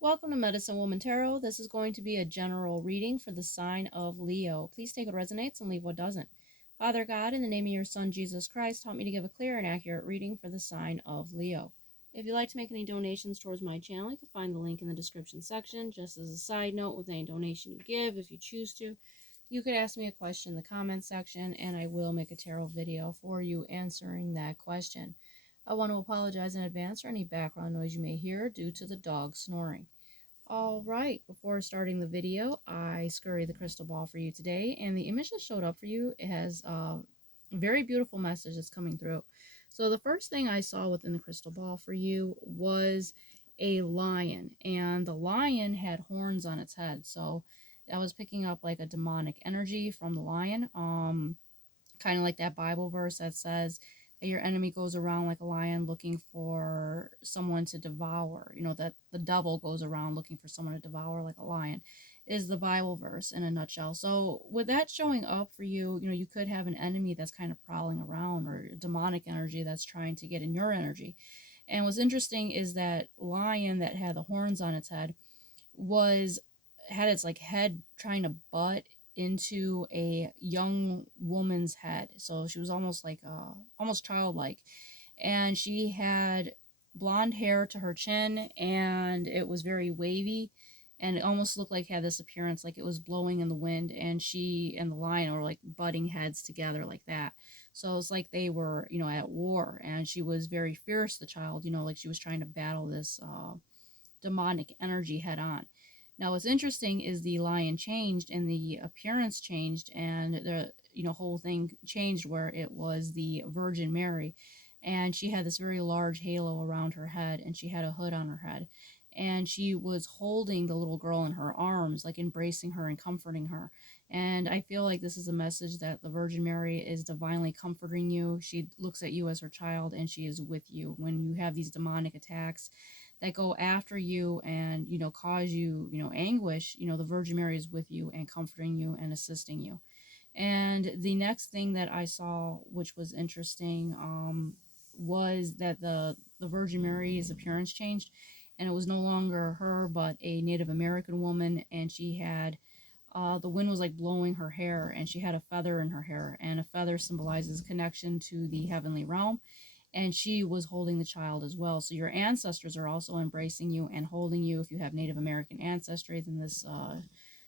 Welcome to Medicine Woman Tarot. This is going to be a general reading for the sign of Leo. Please take what resonates and leave what doesn't. Father God, in the name of your Son, Jesus Christ, help me to give a clear and accurate reading for the sign of Leo. If you'd like to make any donations towards my channel, you can find the link in the description section. Just as a side note, with any donation you give, if you choose to, you could ask me a question in the comment section, and I will make a tarot video for you answering that question. I want to apologize in advance for any background noise you may hear due to the dog snoring. All right, before starting the video, I scurry the crystal ball for you today, and the image that showed up for you, it has a very beautiful message that's coming through. So the first thing I saw within the crystal ball for you was a lion, and the lion had horns on its head. So I was picking up like a demonic energy from the lion. Kind of like that Bible verse that says that your enemy goes around like a lion looking for someone to devour. You know, that the devil goes around looking for someone to devour like a lion, is the Bible verse in a nutshell. So with that showing up for you, you know, you could have an enemy that's kind of prowling around, or demonic energy that's trying to get in your energy. And what's interesting is that lion that had the horns on its head was had its like head trying to butt into a young woman's head. So she was almost like almost childlike, and she had blonde hair to her chin, and it was very wavy, and it almost looked like it had this appearance like it was blowing in the wind, and she and the lion were like butting heads together like that. So it's like they were, you know, at war, and she was very fierce, the child, you know, like she was trying to battle this demonic energy head on. Now, what's interesting is the lion changed and the appearance changed, and the whole thing changed where it was the Virgin Mary, and she had this very large halo around her head, and she had a hood on her head, and she was holding the little girl in her arms, like embracing her and comforting her. And I feel like this is a message that the Virgin Mary is divinely comforting you. She looks at you as her child, and she is with you when you have these demonic attacks that go after you and, you know, cause you, you know, anguish. You know, the Virgin Mary is with you and comforting you and assisting you. And the next thing that I saw, which was interesting, was that the Virgin Mary's appearance changed, and it was no longer her but a Native American woman, and she had the wind was like blowing her hair, and she had a feather in her hair, and a feather symbolizes connection to the heavenly realm, and she was holding the child as well. So your ancestors are also embracing you and holding you. If you have Native American ancestry, then this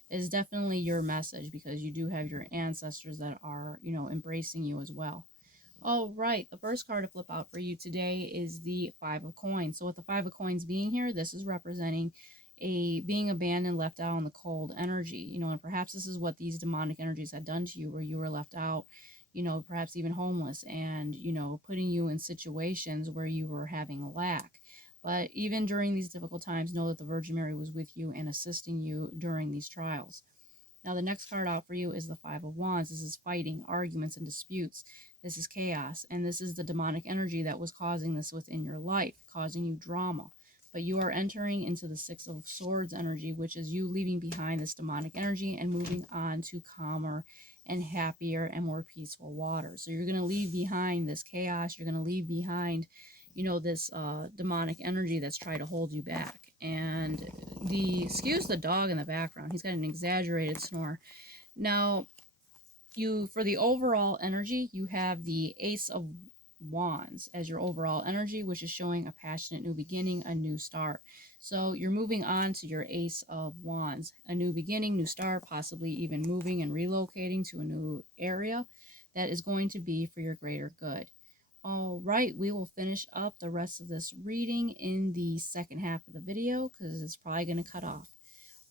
is definitely your message, because you do have your ancestors that are, you know, embracing you as well. All right, the first card to flip out for you today is the Five of Coins. So with the Five of Coins being here, this is representing a being abandoned, left out on the cold energy, you know, and perhaps this is what these demonic energies had done to you, where you were left out, you know, perhaps even homeless, and, you know, putting you in situations where you were having a lack. But even during these difficult times, know that the Virgin Mary was with you and assisting you during these trials. Now, the next card out for you is the Five of Wands. This is fighting, arguments, and disputes. This is chaos, and this is the demonic energy that was causing this within your life, causing you drama. But you are entering into the Six of Swords energy, which is you leaving behind this demonic energy and moving on to calmer and happier and more peaceful waters. So you're going to leave behind this chaos. You're going to leave behind, you know, this demonic energy that's trying to hold you back. And excuse the dog in the background, he's got an exaggerated snore. Now, for the overall energy, you have the Ace of Wands as your overall energy, which is showing a passionate new beginning, a new start. So you're moving on to your Ace of Wands, a new beginning, new start, possibly even moving and relocating to a new area that is going to be for your greater good. All right, we will finish up the rest of this reading in the second half of the video, because it's probably going to cut off.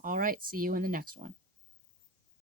All right, see you in the next one.